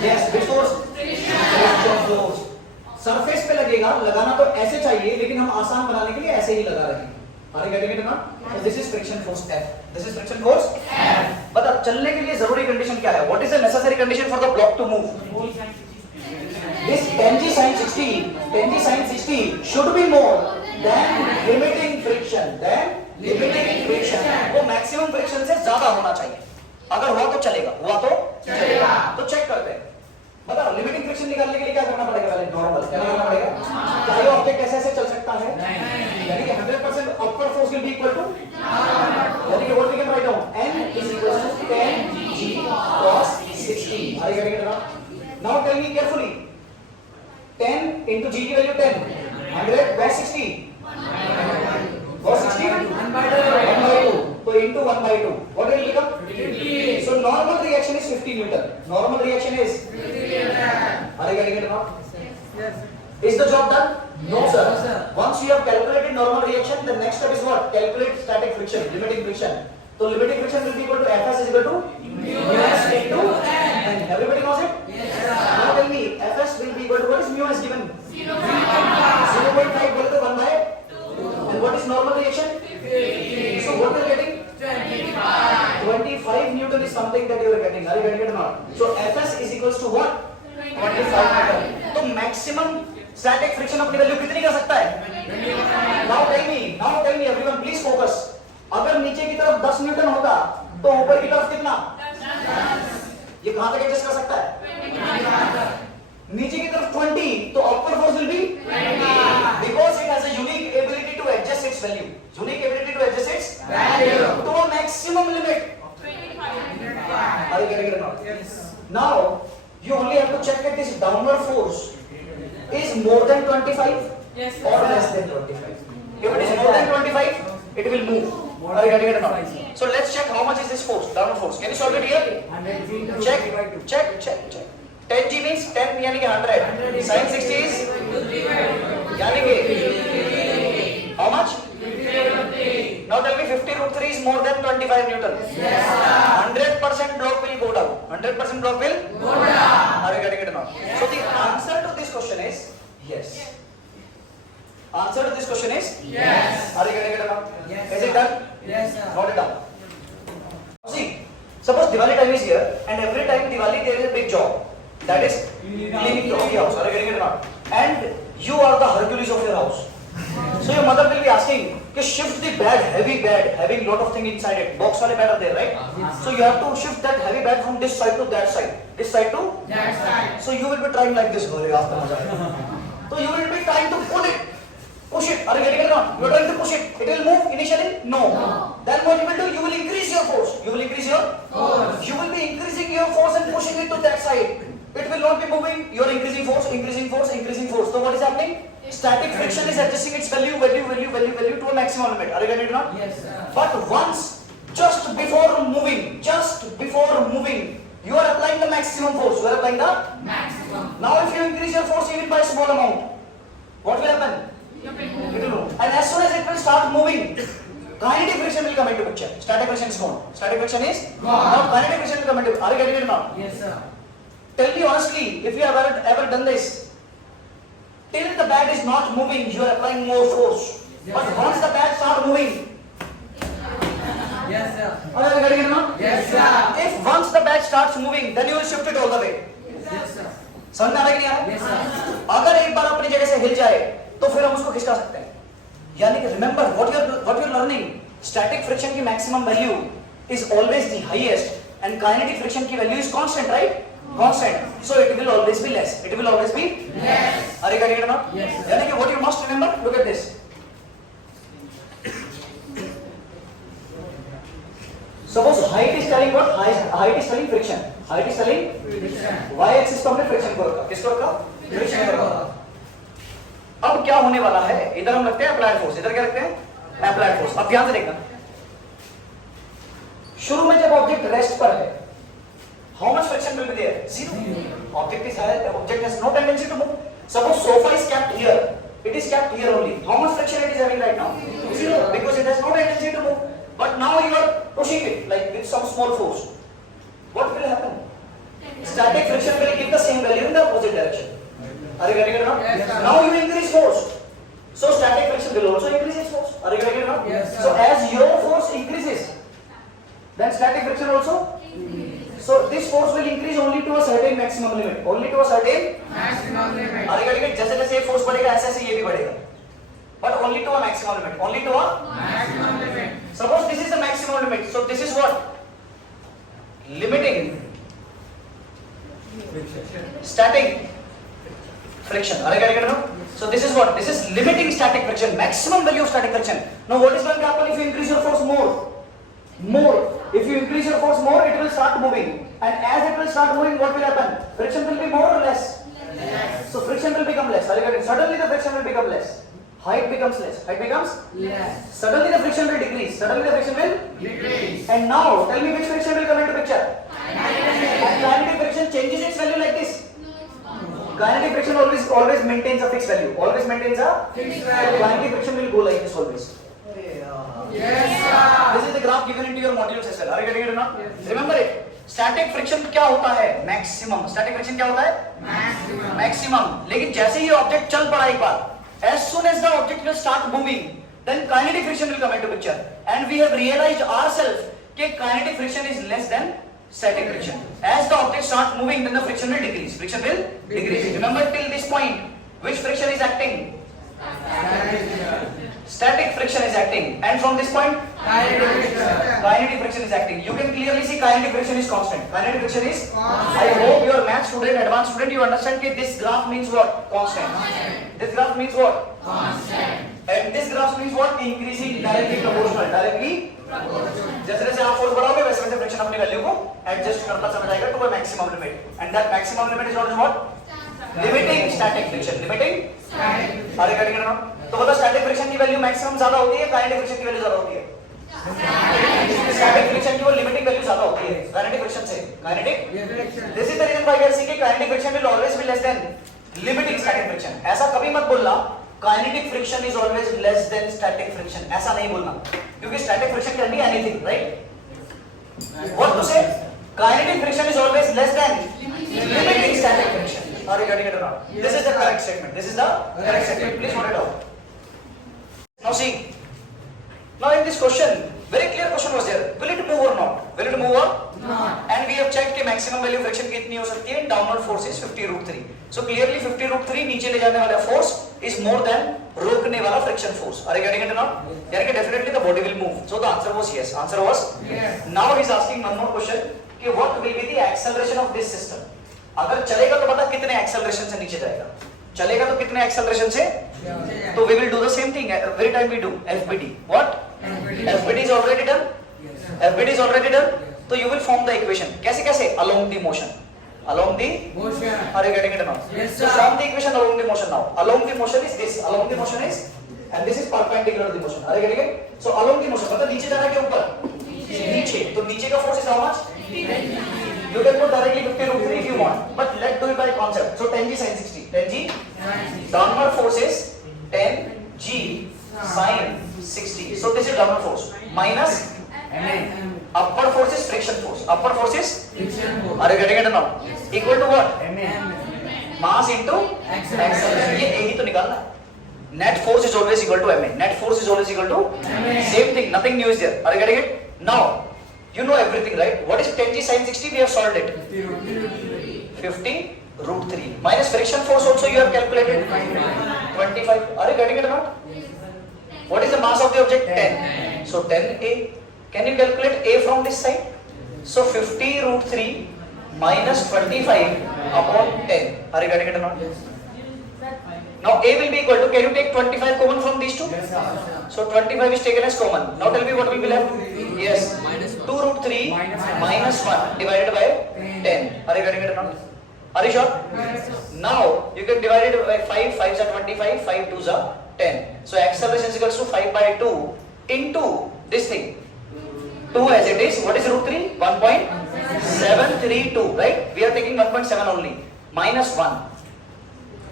Yes. Which force? Friction force. Surface पे लगेगा, लगाना तो ऐसे चाहिए, लेकिन हम आसान बनाने के लिए ऐसे ही लगा रहे हैं. Are you getting it now? So this is friction force F. This is friction force F. बता चलने के लिए जरूरी कंडीशन क्या है? What is the necessary condition for the block to move? This 10G sin 60, 10G sin 60 should be more than limiting friction. वो maximum friction से ज्यादा होना चाहिए. अगर हुआ तो चलेगा, हुआ तो चलेगा. तो चेक करते हैं. बताओ लिमिटिंग फ्रिक्शन निकालने के लिए क्या करना पड़ेगा? पहले नॉर्मल क्या करना पड़ेगा? क्या ये ऑब्जेक्ट ऐसे ऐसे चल सकता है? यानी कि 100% upward force will be equal to यानी कि what we can write down n is equal to 10 g cos 60. Are you getting it now? Now tell me carefully. 10 into g की value 10. 100 cos 60. Cos 60 1 by 2. So into 1 by 2. What will become? 50. So normal reaction is 50 Newton. Normal reaction is 50 Newton. Are you getting it now? Yes. Is the job done? No, sir. No, sir. Once you have calculated normal reaction, the next step is what? Calculate static friction, limiting friction. So limiting friction will be equal to Fs is equal to mu s into n. Everybody knows it? Yes, sir. Now tell me, Fs will be equal to what is mu s given? 0.5 equal to 1 by 2. And what is normal reaction? 50. So what we are getting? 25 Newton is something that you are getting. Are you getting it or not? So Fs is equals to what? 25 Newton. तो maximum static friction अपनी value कितनी कर सकता है? Now tell me everyone please focus. अगर नीचे की तरफ 10 न्यूटन होता तो ऊपर की तरफ कितना? ये कहां तक एडजस्ट कर सकता है? नीचे की तरफ 20 तो upward force will be 20 because it has a unique ability to adjust its value. Unique ability to adjust its value to a maximum limit. 25. Are you getting it now? Yes. Now you only have to check that this downward force is more than 25 Yes, or less than 25. If it is more than 25, it will move. Are you getting it now? So let's check how much is this force, downward force. Can you solve it here? 100 G into Check, 50 by 2. check. 10 G means 10 यानी कि 100. Sin 60 is यानी कि how much? 50. Now tell me 50 root 3 is more than 25 Newton. Yes, sir. 100% block will go down. 100% block will go down. Are you getting it now? Yes. So the answer to this question is yes. Answer to this question is Yes. Are you getting it now? Yes, Is sir. it done? Yes, sir. Note it down. See, suppose Diwali time is here, and every time Diwali there is a big job. That is cleaning of the house. Are you getting it now? And you are the Hercules of your house. So your mother will be asking, "Okay, shift the bed, heavy bed, having lot of thing inside it. Box wale bed are there, right? So you have to shift that heavy bed from this side to that side, this side to That side. So you will be trying like this. So you will be trying to pull it. Push it. Are you getting it or not? You are trying to push it. It will move initially? No. Then what you will do? You will increase your force. You will increase your force. You will be increasing your force and pushing it to that side. It will not be moving. You are increasing force, increasing force, increasing force. So what is happening? Static friction is adjusting its value to a maximum limit. Are you getting it or not? Yes, sir. But once, just before moving, you are applying the maximum force. You are applying the Maximum. Now if you increase your force even by a small amount, what will happen? It will move. And as soon as it will start moving, Kinetic friction will come into picture. Static friction is gone. Static friction is Gone. now kinetic friction will come into. Are you getting it now? Yes, sir. Tell me honestly, if you have ever done this, till the bat is not moving, you are applying more force. Yes, But sir. once the bat start moving, Yes, sir. are you getting it now? Yes, sir. If once the bat starts moving, then you will shift it all the way. Yes, sir. समझ में आ रहा है कि नहीं आ रहा? Yes, sir. अगर एक बार अपनी जगह से हिल जाए, तो फिर हम उसको खिसका सकते हैं. यानी कि remember what you're learning. Static friction की maximum value is always the highest, and kinetic friction की value is constant, right? Constant. So it will always be less. It will always be Yes. Are you getting it now? Yes, sir. यानी कि what you must remember, look at this. Suppose height is telling what? Height is telling friction. Height is telling Friction. y-axis को हमने friction को रखा. किसको रखा? Friction को रखा. अब क्या होने वाला है? इधर हम रखते हैं applied force. इधर क्या रखते हैं? Applied force. अब ध्यान से देखना. शुरू में जब ऑब्जेक्ट रेस्ट पर है, how much friction will be there? Zero. Object has no tendency to move. Suppose sofa is kept here. It is kept here only. How much friction it is having right now? Zero. Because it has no tendency to move. But now you are pushing it like with some small force. What will happen? Static friction will give the same value in the opposite direction. Are you getting it now? Yes, sir. Now you increase force. So static friction will also increase its force. Are you getting it now? Yes, sir. So as your force increases, then static friction also. So this force will increase only to a certain maximum limit. Only to a certain. Maximum limit. Are you getting it? जैसे जैसे ये force बढ़ेगा ऐसे ऐसे ये भी बढ़ेगा. But only to a maximum limit. Only to a. Maximum limit. Suppose this is the maximum limit. So this is what? Limiting. Static friction. Are you getting it now? So this is what? This is limiting static friction. Maximum value of static friction. Now what is going to happen if you increase your force more? More. If you increase your force more, it will start moving. And as it will start moving, what will happen? Friction will be more or less? Yes. So friction will become less. Are you getting it? Suddenly the friction will become less. Height becomes less. Height becomes? Yes. Suddenly the friction will decrease. Suddenly the friction will? Decrease. And now, tell me which friction will come into picture? And kinetic friction changes its value like this. Kinetic friction always maintains a fixed value. Always maintains a Fixed So value. kinetic friction will go like this always. Yes, sir. This is the graph given into your module session. Are you getting it or not? Yes. Remember it. Static friction क्या होता है? Maximum. Static friction क्या होता है? Maximum. Maximum. लेकिन जैसे ही object चल पड़ा एक बार, as soon as the object will start moving, then kinetic friction will come into picture. And we have realized ourselves कि kinetic friction is less than static friction. As the object starts moving, then the friction will decrease. Friction will decrease. Remember till this point, which friction is acting? Static friction is acting. And from this point, kinetic friction is acting. You can clearly see kinetic friction is constant. Kinetic friction is Constant. I hope you are math student, advanced student, you understand that this graph means what? Constant. This graph means what? Constant. And this graph means what? Increasing directly proportional. Directly जैसे जैसे आप force बढ़ाओगे वैसे वैसे friction अपनी value को adjust करता चला जाएगा to a maximum limit. And that maximum limit is not what? Limiting static friction. Limiting अरे करेंगे ना. तो बता स्टैटिक फ्रिक्शन की वैल्यू मैक्सिमम ज्यादा होती है, काइनेटिक फ्रिक्शन की वैल्यू ज्यादा होती है? स्टैटिक फ्रिक्शन की वो लिमिटिंग वैल्यू ज्यादा होती है काइनेटिक फ्रिक्शन से. Kinetic this is the reason why we are seeing कि kinetic friction will always be less than limiting static friction. ऐसा कभी मत बोलना kinetic friction is always less than static friction. ऐसा नहीं बोलना क्योंकि static friction can be anything, right? What to say? Kinetic friction is always less than limiting static friction. Are you getting it or not? This is the correct statement. This is the correct statement. Please note it out. Now see. Now in this question, very clear question was there. Will it move or not? Will it move or Not. And we have checked कि maximum value friction कितनी हो सकती है? Downward force is 50√3. So clearly 50√3 नीचे ले जाने वाला force is more than रोकने वाला friction force. Are you getting it or not? यानी कि definitely the body will move. So the answer was yes. Answer was Yes. Now he is asking one more question कि what will be the acceleration of this system? अगर चलेगा तो बता कितने acceleration से नीचे जाएगा? चलेगा तो कितने acceleration से? तो we will do the same thing every time we do FBD. What? FBD is already done. FBD is already done. So you will form the equation. कैसे कैसे? Along the motion. Along the. Motion. Are you getting it now? Yes, So sir. form the equation along the motion now. Along the motion is this. Along the motion is, and this is perpendicular to the motion. Are you getting it? So along the motion. मतलब नीचे जाना क्या ऊपर? नीचे. तो नीचे का force is how much? You can put directly 50√3 if you want, but let's do it by concept. So 10g sin 60. 10g. Downward force is 10g sin 60. So this is downward force minus upward force is friction force. Upward force is, are you getting it or not? Equal to what? Mass into acceleration. ये यही तो निकालना है. Net force is always equal to ma. Net force is always equal to same thing. Nothing new is there. Are you getting it? Now you know everything, right? What is 10g sin 60? We have solved it. 50 root 3 minus friction force also you have calculated 25. Are you getting it or not? What is the mass of the object? 10. So 10a. Can you calculate a from this side? So 50 root 3 minus 25 upon 10. Are you getting it or not? Now a will be equal to, can you take 25 common from these two? So 25 is taken as common. Now tell me what will be left? Yes, 2 root 3 minus 1 divided by 10. Are you getting it or not? Are you sure? Now you can divide it by 5. 5s are 25, 5 2s are 10. So acceleration is equals to 5 by 2 into this thing. 2 as it is. What is root 3? 1.732, right? We are taking 1.7 only. Minus 1.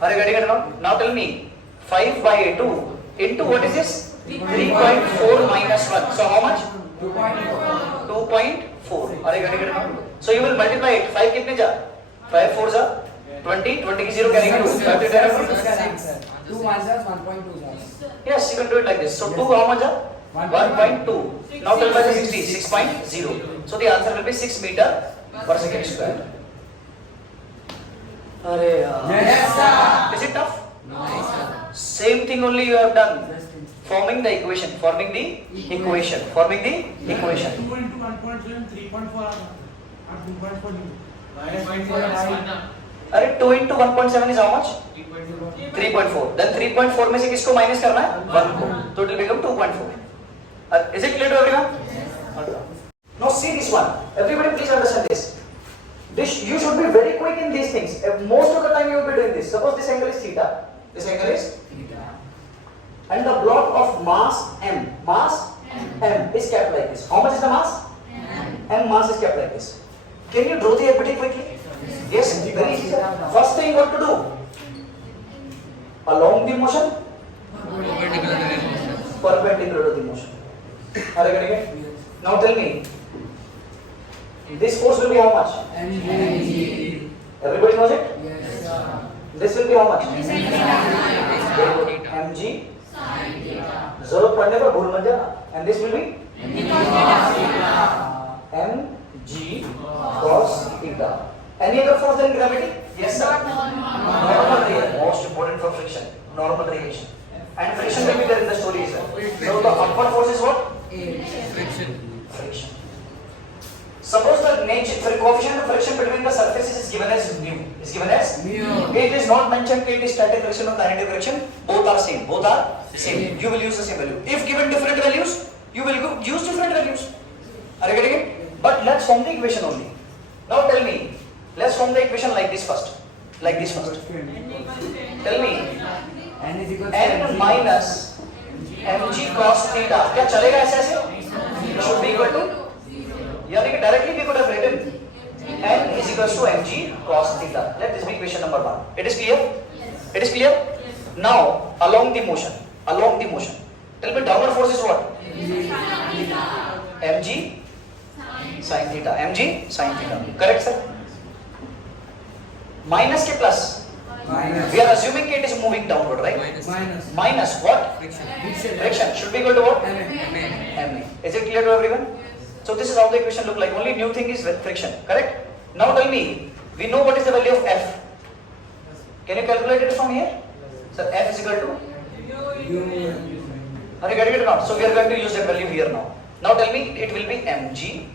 Are you getting it or not? Now tell me, 5 by 2 into what is this? 3.4 minus 1. So how much? 2.4. Are you getting it or not? So you will multiply it. 5 कितने जा? 5 4s are 20. 20 की 0 carrying 2. 5 to 10. 2 1s are 1.2. Yes, you can do it like this. So 2 how much are? 1.2. Now tell by the 60. 6.0. So the answer will be 6 meter per second square. अरे यार. Yes, sir. Is it tough? No, sir. Same thing only you have done. Forming the equation. Forming the equation. Forming the equation. 2 into 1.7 3.4 और 2.4 अरे 2 into 1.7 is how much? 3.4. Then 3.4 में से किसको minus करना है? 1 को. तो it will become 2.4. Is it clear to everyone? Now see this one. Everybody please understand this. You should be very quick in these things. Most of the time you will be doing this. Suppose this angle is theta. This angle is theta. And the block of mass m. Mass m is kept like this. How much is the mass? M mass is kept like this. Can you draw the equity quickly? Yes, very easy. First thing what to do? Along the motion? Perpendicular to the motion. Are you getting it? Now tell me. This force will be how much? Everybody knows it? This will be how much? mg. जरूरत पड़ने पर भूल मत जाना. And this will be mg cos theta. Any other force than gravity? Yes sir. Normal radiation. Most important for friction. Normal radiation. And friction will be there in the story, sir. So the upward force is what? Friction. Suppose the coefficient of friction between the surfaces is given as mu. Is given as mu. It is not mentioned it is static friction or kinetic friction. Both are same. Both are same. You will use the same value. If given different values, you will use different values. Are you getting it? But let's form the equation only. Now tell me. Let's form the equation like this first. Like this first. Tell me. N is equal to N minus mg cos theta. क्या चलेगा ऐसे ऐसे? Should be equal to. यानी कि directly we could have written n is equals to mg cos theta. Let this be equation number 1. It is clear? It is clear? Now along the motion. Along the motion. Tell me downward force is what? mg sin theta. mg sin theta. Correct sir? Minus के plus. We are assuming it is moving downward, right? Minus what? Friction. Should be equal to what? ma. Is it clear to everyone? So this is how the equation look like. Only new thing is friction. Correct? Now tell me, we know what is the value of F. Can you calculate it from here? So F is equal to? Are you getting it or not? So we are going to use that value here now. Now tell me, it will be mg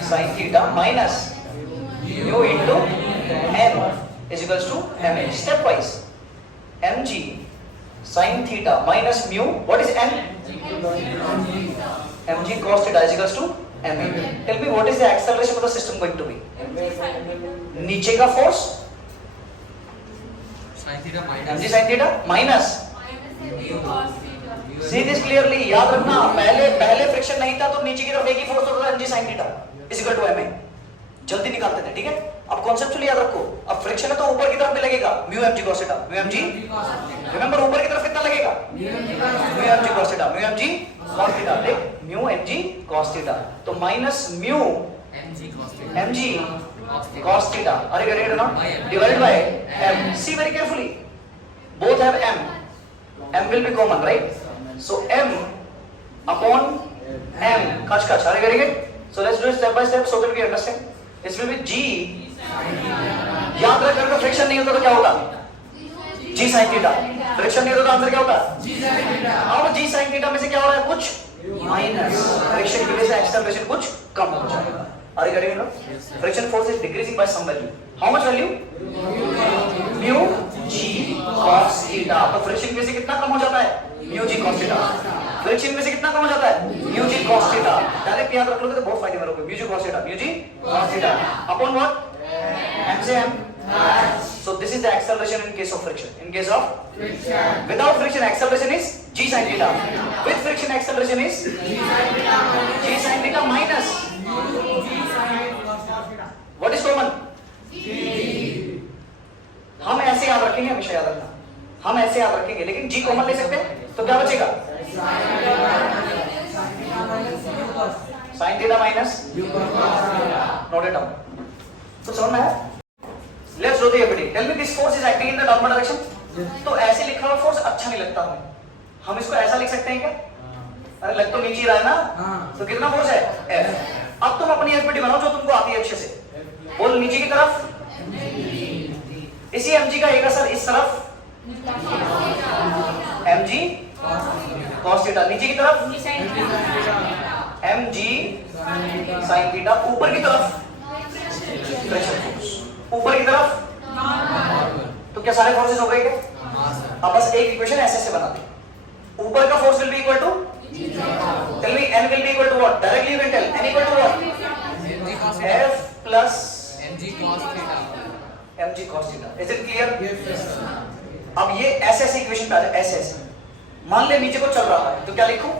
sin theta minus mu into n is equals to ma. Stepwise. mg sin theta minus mu. What is n? mg cos theta is equals to ma. Tell me what is the acceleration of the system going to be? नीचे का force mg sin theta minus. See this clearly. याद रखना पहले friction नहीं था तो नीचे की तरफ एक ही फोर्स होता था mg sin theta is equal to ma. जल्दी निकालते थे, ठीक है। अब कॉन्सेप्चुअली याद रखो, अब फ्रिक्शन है तो ऊपर की तरफ भी लगेगा mu m g cos theta, mu m g, remember ऊपर की तरफ कितना लगेगा mu m g cos theta, mu m g cos theta, देख mu m g cos theta, तो minus mu m g cos theta, are you getting it now? Divided by m. See very carefully. Both have m. M will be common, right? So m upon m. Catch. Are you getting it? So let's do it step by step so that we understand. This will be g. याद रख, अगर friction नहीं होता तो क्या होता? g sin theta. Friction नहीं होता तो आंसर क्या होता? g sin theta. अब g sin theta में से क्या हो रहा है? कुछ माइनस फ्रिक्शन की वजह से एक्सेलरेशन कुछ कम हो जाएगा. Are you getting it? Friction force is decreasing by some value. How much value? Mu g cos theta. तो फ्रिक्शन में से कितना कम हो जाता है? Mu g cos theta. Friction में से कितना कम हो जाता है? Mu g cos theta. Direct याद रख लोगे तो बहुत फायदे में रहोगे. Mu g cos theta. Mu g cos theta. Upon what? M से M. So this is the acceleration in case of friction. In case of friction. Without friction, acceleration is g sin theta. With friction, acceleration is g sin theta minus. What is common? हम ऐसे याद रखेंगे, हमेशा याद रखना, हम ऐसे याद रखेंगे, लेकिन g कॉमन ले सकते हैं तो क्या बचेगा? sin theta minus note it down. तो समझ में आया? Let's do the ABD. Tell me this force is acting in the downward direction. तो ऐसे लिखा हुआ फोर्स अच्छा नहीं लगता हमें, हम इसको ऐसा लिख सकते हैं क्या? अरे लग तो नीचे रहा है ना, तो कितना फोर्स है? F. अब तुम अपनी एफबीडी बनाओ जो तुमको आती है अच्छे से, बोल नीचे की तरफ इसी mg का एक असर इस तरफ mg cos थीटा, नीचे की तरफ mg sin थीटा, ऊपर की तरफ फ्रिक्शन फोर्स, ऊपर की तरफ, तो क्या सारे फोर्सेस हो गए क्या? अब बस एक इक्वेशन ऐसे से बनाते, ऊपर का force will be equal to, tell me n will be equal to what? Directly you can tell n equal to what? F plus mg cos theta. Is it clear? Yes sir. अब ये ऐसे ऐसे equation पे आ जाए, ऐसे ऐसे मान ले नीचे को चल रहा है तो क्या लिखूं?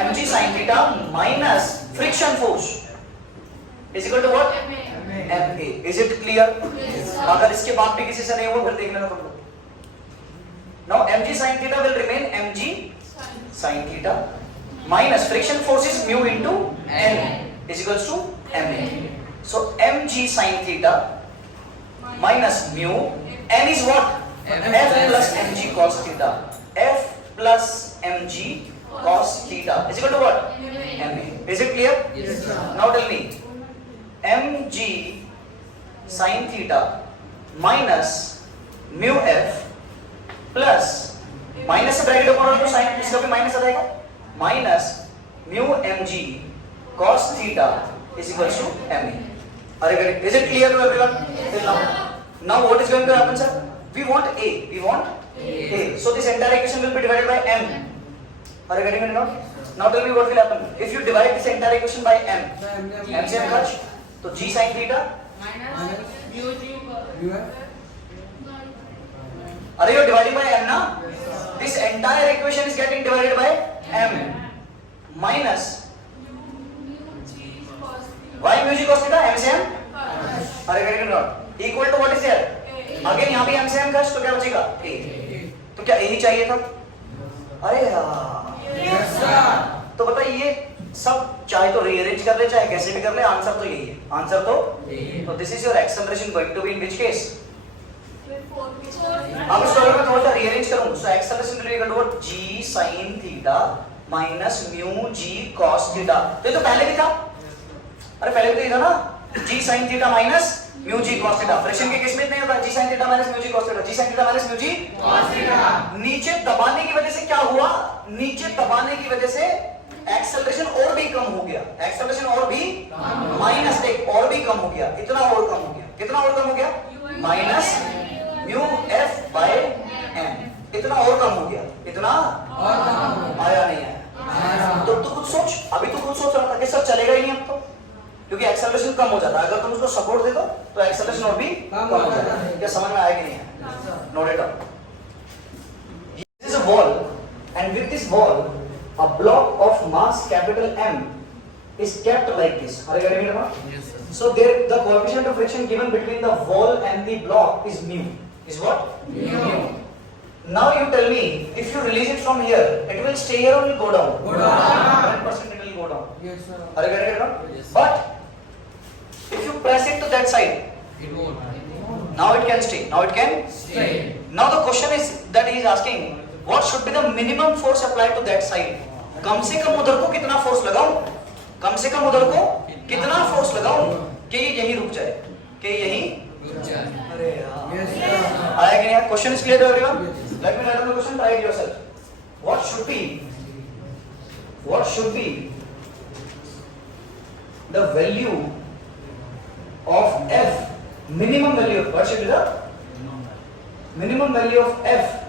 mg sin theta minus friction force is equal to what? ma. Is it clear? अगर इसके बाद भी किसी से नहीं हुआ फिर देख लेना तुम लोग. Now mg sin theta will remain mg sin theta minus friction force is mu into n is equals to ma. So mg sin theta minus mu, n is what? F plus mg cos theta. F plus mg cos theta is equal to what? ma. Is it clear? Yes sir. Now tell me mg sin theta minus mu f plus minus से bracket open हो तो sign इसका भी minus आ जाएगा, minus mu m g cos theta is equals to m a. Are very, is it clear to everyone? Till now what is going to happen sir? We want a, so this entire equation will be divided by m. Are you getting it now? Now tell me what will happen if you divide this entire equation by m. m से m cut तो g sin theta are you dividing by m na? This entire equation is getting divided by m minus y mu g cos theta m से m. Are you getting it now? Equal to what is there? Again यहाँ भी m से m cut तो क्या बचेगा? a. तो क्या a ही चाहिए था? अरे यार, तो बताइए ये सब चाहे तो रीअरेंज कर ले चाहे कैसे भी कर ले, आंसर तो यही है. Answer to this is your acceleration going to be in which case? अब इसको अगर मैं थोड़ा सा रीअरेंज करूं so acceleration will be equal to g sin theta minus mu g cos theta. तो ये तो पहले भी था, अरे पहले भी तो ये था ना, g sin theta minus mu g cos theta. Friction के केस में इतना ही होता है, g sin theta minus mu g cos theta, g sin theta minus mu g cos theta. नीचे दबाने की वजह से क्या हुआ? नीचे दबाने की वजह से एक्सेलरेशन और भी कम हो गया, एक्सेलरेशन और भी माइनस एक और भी कम हो गया, इतना और कम हो गया. कितना और कम हो गया? Minus mu f by m. इतना और कम हो गया, इतना और कम आया नहीं आया. तो तू खुद सोच, अभी तू खुद सोच रहा था कि सर चलेगा ही नहीं अब तो, क्योंकि एक्सेलरेशन कम हो जाता है. अगर तुम उसको सपोर्ट दे दो तो एक्सेलरेशन और भी कम हो जाता है. क्या समझ में आया कि नहीं आया? Note it down. This is a wall and with this wall a block of mass capital M is kept like this. Are you getting it now? Yes, sir. So there, the coefficient of friction given between the wall and the block is mu. Is what? Mu. Now you tell me, if you release it from here, it will stay here or will go down? Go down. 100% it will go down. Yes, sir. Are you getting it now? Yes. But if you press it to that side, It won't. now it can stay. Now it can. Stay. Now the question is that he is asking, what should be the minimum force applied to that side? कम से कम उधर को कितना force लगाऊं? कम से कम उधर को कितना force लगाऊं कि ये यहीं रुक जाए? कि ये यहीं रुक जाए. अरे यार Yes, sir. आया कि नहीं? Question is clear to everyone? Let me write down the question, try it yourself. What should be the value of F, minimum value? What should be the minimum value of F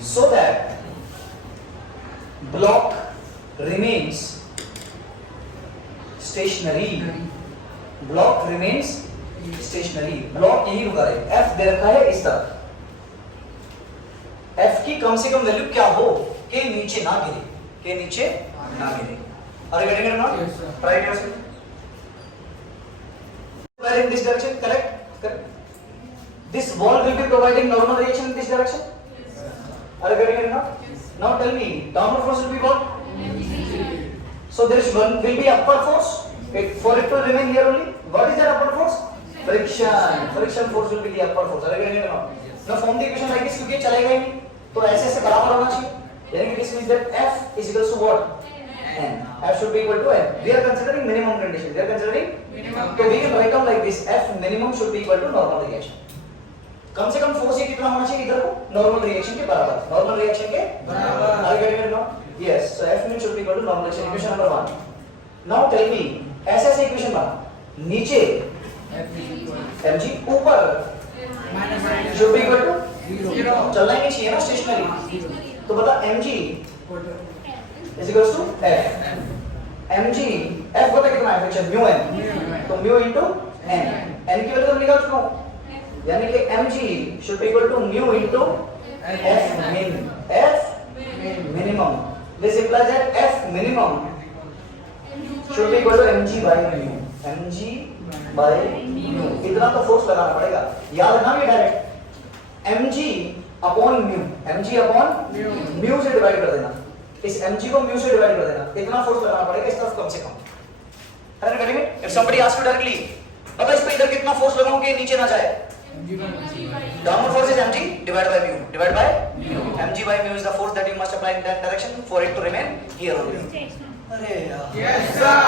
so that block remains stationary? Block remains stationary. Block यही रुका रहे. F दे रखा है इस तरफ. F की कम से कम value क्या हो कि नीचे ना गिरे, कि नीचे ना गिरे. Are you getting it now? Yes, sir. Try it yourself. Where in this direction? Correct? Correct. This wall will be providing normal reaction in this direction. Are you getting it now? Now tell me, downward force will be what? So there is one will be upward force. For it to remain here only. What is that upward force? Friction. Friction force will be the upward force. Are you getting it now? Now form the equation like this, क्योंकि ये चलेगा ही नहीं, तो ऐसे ऐसे बराबर होना चाहिए. यानी कि this means that F is equals to what? N. F should be equal to N. We are considering minimum condition. We are considering. So we can write down like this. F minimum should be equal to normal reaction. कम से कम force ये कितना होना चाहिए इधर को? Normal reaction के बराबर. Normal reaction के बराबर. Are you getting it now? Yes. So F min should be equal to normal reaction. Equation number 1. Now tell me, ऐसे ऐसे इक्वेशन बना. नीचे F is equal mg, ऊपर minus should be equal to zero. चलना ही नहीं चाहिए ना stationery. तो बता mg Quarter. is equals to F. mg F बता कितना है फ्रिक्शन mu n. तो mu into n. n की वैल्यू तो निकाल चुका हूँ. यानी कि mg should be equal to mu into F min. F minimum. This implies that F minimum should be equal to mg by mu. mg by mu. इतना तो force लगाना पड़ेगा. याद रखना ये direct mg upon mu. mg upon mu से divide कर देना. इस mg को mu से डिवाइड कर देना. इतना फोर्स लगाना पड़ेगा इस तरफ कम से कम. है ना करेंगे? If somebody asks you directly, बता इस पे इधर कितना फोर्स लगाऊं कि नीचे ना जाए? Downward force is mg divided by mu. Divided by mu. mg by mu is the force that you must apply in that direction for it to remain here only. अरे यार. Yes, sir.